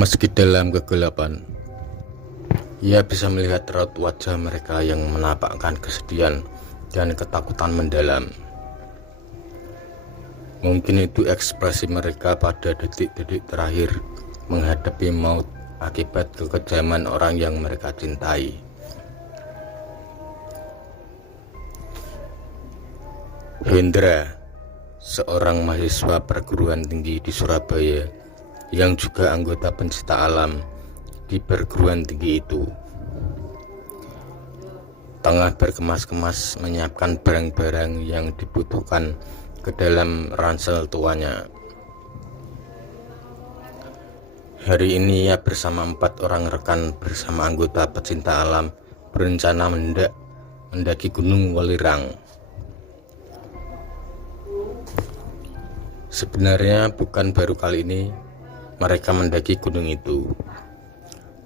Meski dalam kegelapan, ia bisa melihat raut wajah mereka yang menampakkan kesedihan dan ketakutan mendalam. Mungkin itu ekspresi mereka pada detik-detik terakhir menghadapi maut akibat kekejaman orang yang mereka cintai. Hendra, seorang mahasiswa perguruan tinggi di Surabaya yang juga anggota pencinta alam di perguruan tinggi itu, tengah berkemas-kemas menyiapkan barang-barang yang dibutuhkan ke dalam ransel tuanya. Hari ini ia bersama 4 orang rekan bersama anggota pecinta alam berencana mendaki Gunung Welirang. Sebenarnya bukan baru kali ini mereka mendaki gunung itu,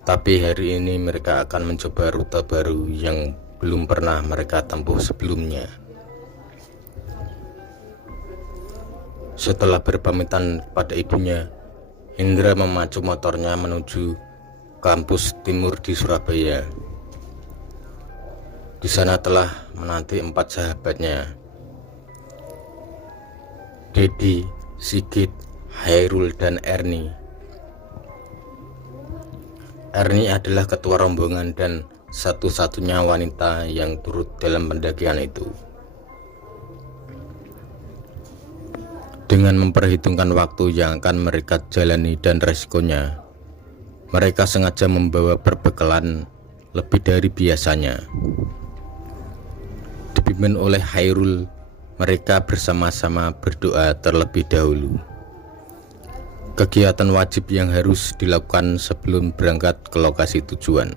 tapi hari ini mereka akan mencoba rute baru yang belum pernah mereka tempuh sebelumnya. Setelah berpamitan pada ibunya, Hendra memacu motornya menuju kampus timur di Surabaya. Di sana telah menanti 4 sahabatnya, Dedi, Sigit, Hairul, dan Erni. Erni adalah ketua rombongan dan satu-satunya wanita yang turut dalam pendakian itu. Dengan memperhitungkan waktu yang akan mereka jalani dan resikonya, mereka sengaja membawa perbekalan lebih dari biasanya. Dipimpin oleh Hairul, mereka bersama-sama berdoa terlebih dahulu. Kegiatan wajib yang harus dilakukan sebelum berangkat ke lokasi tujuan.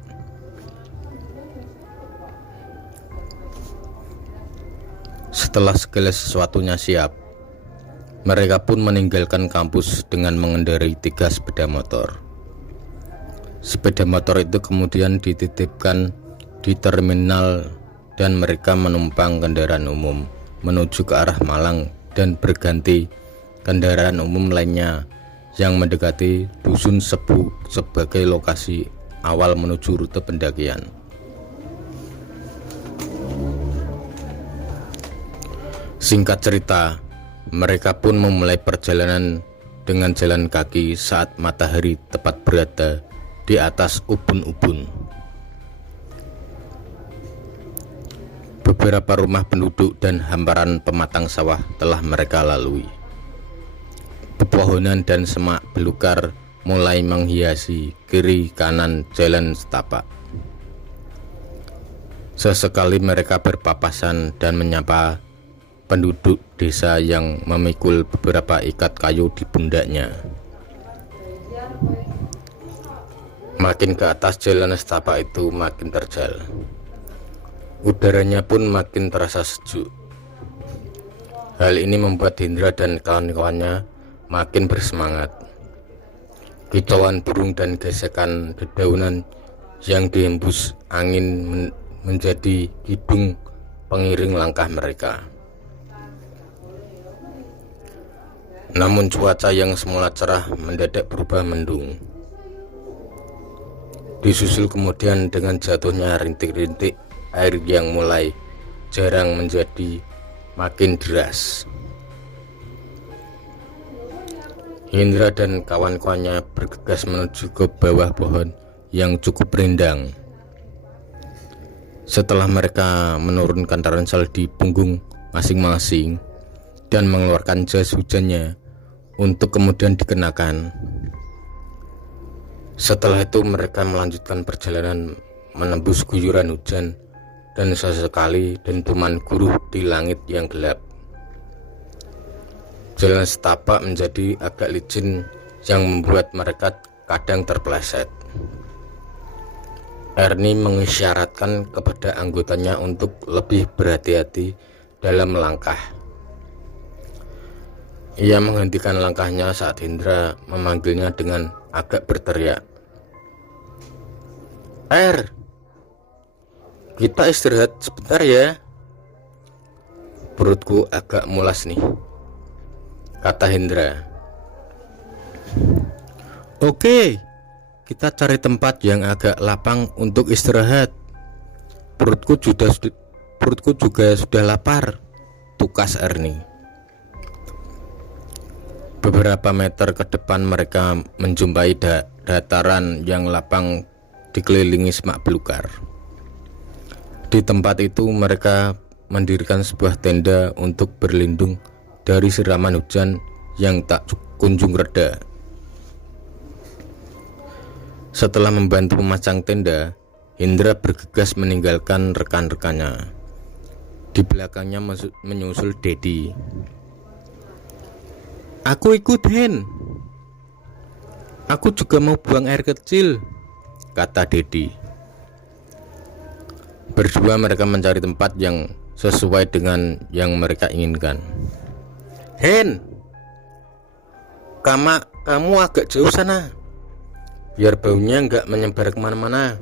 Setelah segala sesuatunya siap, mereka pun meninggalkan kampus dengan mengendarai 3 sepeda motor. Sepeda motor itu kemudian dititipkan di terminal dan mereka menumpang kendaraan umum menuju ke arah Malang dan berganti kendaraan umum lainnya yang mendekati Dusun Sebu sebagai lokasi awal menuju rute pendakian. Singkat cerita, mereka pun memulai perjalanan dengan jalan kaki saat matahari tepat berada di atas ubun-ubun. Beberapa rumah penduduk dan hamparan pematang sawah telah mereka lalui. Pepohonan dan semak belukar mulai menghiasi kiri kanan jalan setapak. Sesekali mereka berpapasan dan menyapa penduduk desa yang memikul beberapa ikat kayu di pundaknya. Makin ke atas jalan setapak itu makin terjal. Udaranya pun makin terasa sejuk. Hal ini membuat Hendra dan kawan-kawannya makin bersemangat. Kicauan burung dan gesekan dedaunan yang dihembus angin menjadi hidung pengiring langkah mereka. Namun cuaca yang semula cerah mendadak berubah mendung. Disusul kemudian dengan jatuhnya rintik-rintik air yang mulai jarang menjadi makin deras. Hendra dan kawan-kawannya bergegas menuju ke bawah pohon yang cukup rindang. Setelah mereka menurunkan ransel di punggung masing-masing dan mengeluarkan jas hujannya untuk kemudian dikenakan. Setelah itu mereka melanjutkan perjalanan menembus guyuran hujan dan sesekali dentuman guruh di langit yang gelap. Jalan setapak menjadi agak licin yang membuat mereka kadang terpeleset. Erni mengisyaratkan kepada anggotanya untuk lebih berhati-hati dalam melangkah. Ia menghentikan langkahnya saat Hendra memanggilnya dengan agak berteriak, kita istirahat sebentar ya. Perutku agak mulas nih, kata Hendra. Oke, kita cari tempat yang agak lapang untuk istirahat. Perutku juga sudah lapar, tukas Ernie. Beberapa meter ke depan mereka menjumpai dataran yang lapang dikelilingi semak belukar. Di tempat itu mereka mendirikan sebuah tenda untuk berlindung dari siraman hujan yang tak kunjung reda. Setelah membantu memasang tenda, Hendra bergegas meninggalkan rekan-rekannya. Di belakangnya menyusul Dedi. "Aku ikut, Hen. Aku juga mau buang air kecil," kata Dedi. Berdua mereka mencari tempat yang sesuai dengan yang mereka inginkan. "Hen, kamu agak jauh sana, biar baunya nggak menyebar kemana-mana,"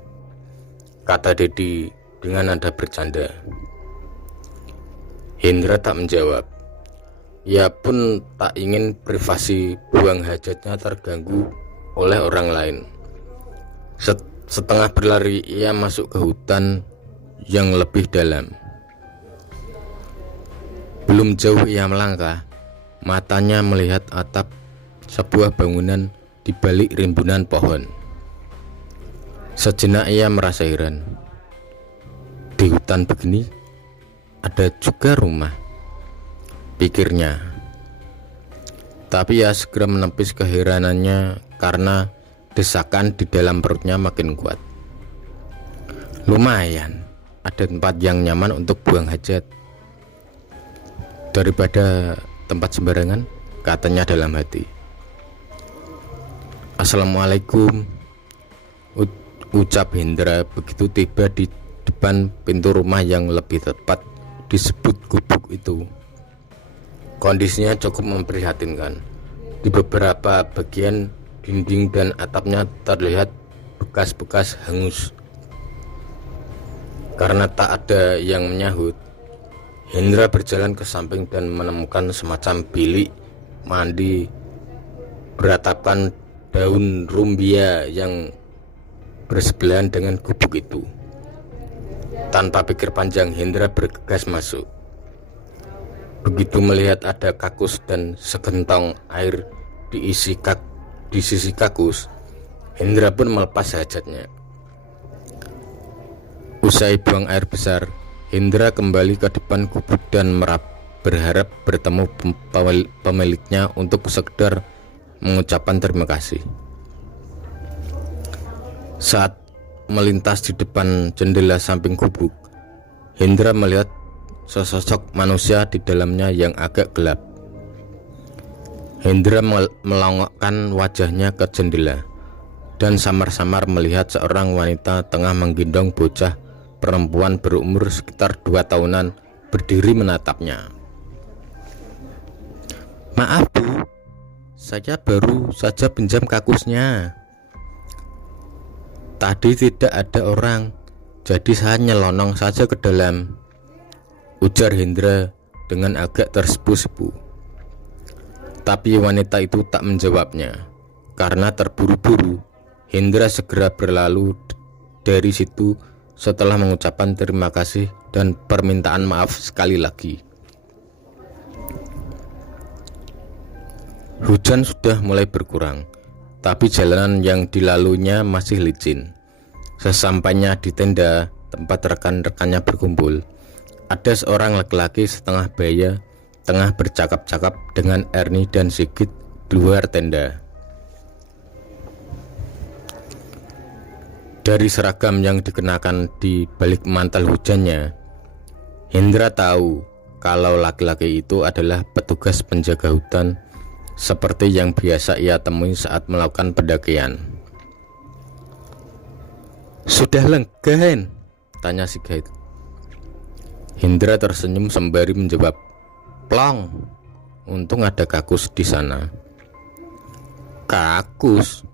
kata Dedi dengan nada bercanda. Hendra tak menjawab. Ia pun tak ingin privasi buang hajatnya terganggu oleh orang lain. Setengah berlari ia masuk ke hutan yang lebih dalam. Belum jauh ia melangkah, matanya melihat atap sebuah bangunan di balik rimbunan pohon. Sejenak ia merasa heran. Di hutan begini ada juga rumah, pikirnya. Tapi ia segera menepis keheranannya karena desakan di dalam perutnya makin kuat. Lumayan, ada tempat yang nyaman untuk buang hajat daripada tempat sembarangan, katanya dalam hati. "Assalamualaikum," ucap Hendra begitu tiba di depan pintu rumah yang lebih tepat disebut gubuk itu. Kondisinya cukup memprihatinkan. Di beberapa bagian dinding dan atapnya terlihat bekas-bekas hangus. Karena tak ada yang menyahut, Hendra berjalan ke samping dan menemukan semacam bilik mandi beratapkan daun rumbia yang bersebelahan dengan gubuk itu. Tanpa pikir panjang, Hendra bergegas masuk. Begitu melihat ada kakus dan segentong air di sisi kakus, Hendra pun melepas hajatnya. Usai buang air besar, Hendra kembali ke depan gubuk dan berharap bertemu pemiliknya untuk sekedar mengucapkan terima kasih. Saat melintas di depan jendela samping gubuk, Hendra melihat sesosok manusia di dalamnya yang agak gelap. Hendra melongokkan wajahnya ke jendela dan samar-samar melihat seorang wanita tengah menggendong bocah perempuan berumur sekitar 2 tahunan berdiri menatapnya. "Maaf Bu, saya baru saja pinjam kakusnya. Tadi tidak ada orang, jadi saya nyelonong saja ke dalam," ujar Hendra dengan agak tersepu-sepu. Tapi wanita itu tak menjawabnya. Karena terburu-buru, Hendra segera berlalu dari situ setelah mengucapkan terima kasih dan permintaan maaf sekali lagi. Hujan sudah mulai berkurang, tapi jalanan yang dilaluinya masih licin. Sesampainya di tenda tempat rekan-rekannya berkumpul, ada seorang laki-laki setengah baya tengah bercakap-cakap dengan Ernie dan Sigit di luar tenda. Dari seragam yang dikenakan di balik mantel hujannya, Hendra tahu kalau laki-laki itu adalah petugas penjaga hutan seperti yang biasa ia temui saat melakukan pendakian. "Sudah lega, Hen?" tanya Sigit. Hendra tersenyum sembari menjawab, "Plong, untung ada kakus di sana." "Kakus?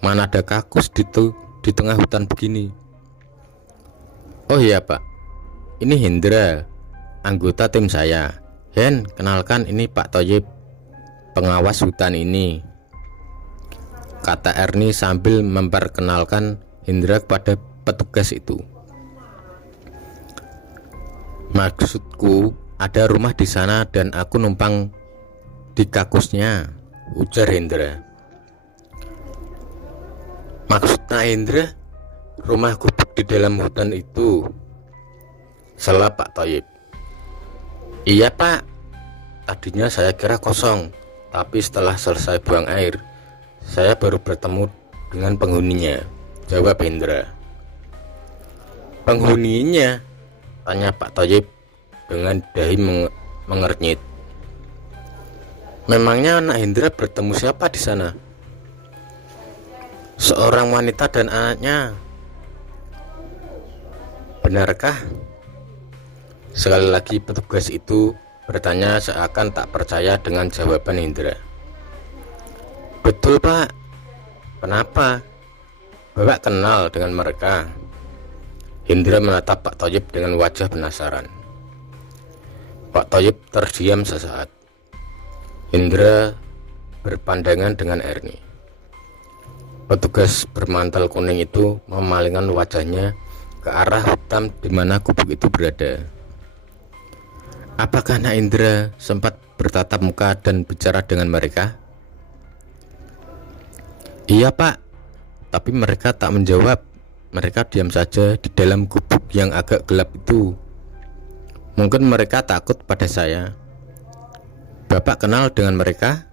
Mana ada kakus di tengah hutan begini?" "Oh iya Pak, ini Hendra, anggota tim saya. Hen, kenalkan ini Pak Toyib, pengawas hutan ini." kata Ernie sambil memperkenalkan Hendra kepada petugas itu. "Maksudku, ada rumah di sana dan aku numpang di kakusnya," ujar Hendra. "Maksudnya Hendra, rumah gubuk di dalam hutan itu?" salah Pak Thoyib. "Iya Pak, tadinya saya kira kosong, tapi setelah selesai buang air, saya baru bertemu dengan penghuninya," jawab Hendra. "Penghuninya?" tanya Pak Thoyib dengan dahi mengernyit. "Memangnya anak Hendra bertemu siapa di sana?" "Seorang wanita dan anaknya." "Benarkah?" Sekali lagi petugas itu bertanya seakan tak percaya dengan jawaban Hendra. "Betul Pak." "Kenapa? Bapak kenal dengan mereka?" Hendra menatap Pak Thoyib dengan wajah penasaran. Pak Thoyib terdiam sesaat. Hendra berpandangan dengan Ernie. Petugas bermantel kuning itu memalingkan wajahnya ke arah hutan di mana gubuk itu berada. Apakah Nak Hendra sempat bertatap muka dan bicara dengan mereka? "Iya Pak, tapi mereka tak menjawab. Mereka diam saja di dalam gubuk yang agak gelap itu. Mungkin mereka takut pada saya." "Bapak kenal dengan mereka?"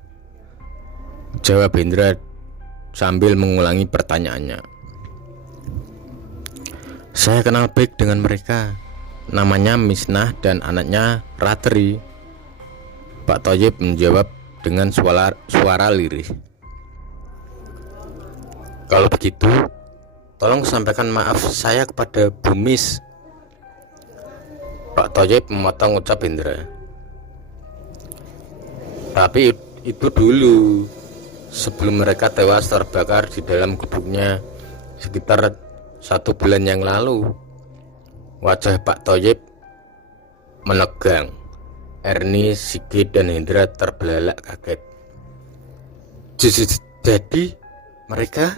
jawab Hendra sambil mengulangi pertanyaannya. "Saya kenal baik dengan mereka. Namanya Misnah dan anaknya Ratri," Pak Thoyib menjawab dengan suara lirih. "Kalau begitu, tolong sampaikan maaf saya kepada Bu Mis," Pak Thoyib memotong ucap Hendra. "Tapi itu dulu, sebelum mereka tewas terbakar di dalam gubuknya sekitar 1 bulan yang lalu." Wajah Pak Thoyib menegang. Ernie, Sigit, dan Hendra terbelalak kaget. "Jadi mereka?"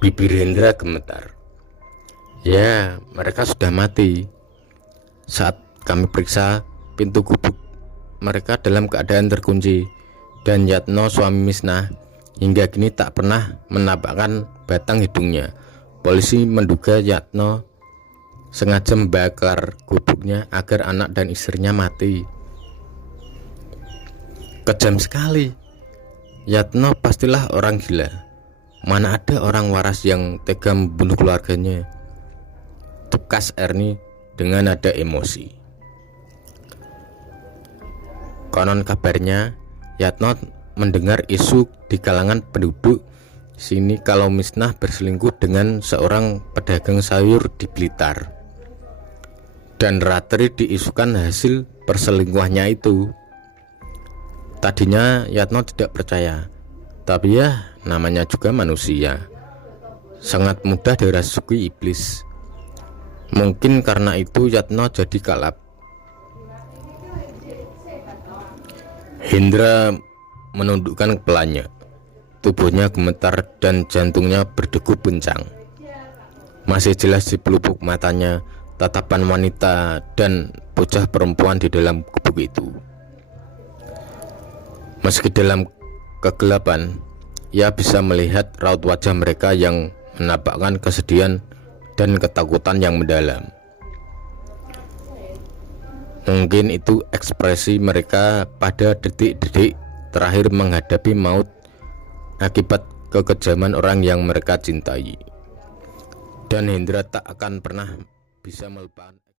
Bibir Hendra gemetar. "Ya, mereka sudah mati. Saat kami periksa pintu gubuk, mereka dalam keadaan terkunci, dan Yatno suami Misnah hingga kini tak pernah menampakkan batang hidungnya. Polisi menduga Yatno sengaja membakar gubuknya agar anak dan istrinya mati." "Kejam sekali. Yatno pastilah orang gila. Mana ada orang waras yang tega membunuh keluarganya," tegas Ernie dengan nada emosi. "Konon kabarnya Yatno mendengar isu di kalangan penduduk sini kalau Misnah berselingkuh dengan seorang pedagang sayur di Blitar, dan Ratri diisukan hasil perselingkuhannya itu. Tadinya Yatno tidak percaya, tapi ya namanya juga manusia, sangat mudah dirasuki iblis. Mungkin karena itu Yatno jadi kalap." Hendra menundukkan kepalanya. Tubuhnya gemetar dan jantungnya berdegup kencang. Masih jelas di pelupuk matanya tatapan wanita dan bocah perempuan di dalam gubuk itu. Meski dalam kegelapan, ia bisa melihat raut wajah mereka yang menampakkan kesedihan dan ketakutan yang mendalam. Mungkin itu ekspresi mereka pada detik-detik terakhir menghadapi maut akibat kekejaman orang yang mereka cintai. Dan Hendra tak akan pernah bisa melupakan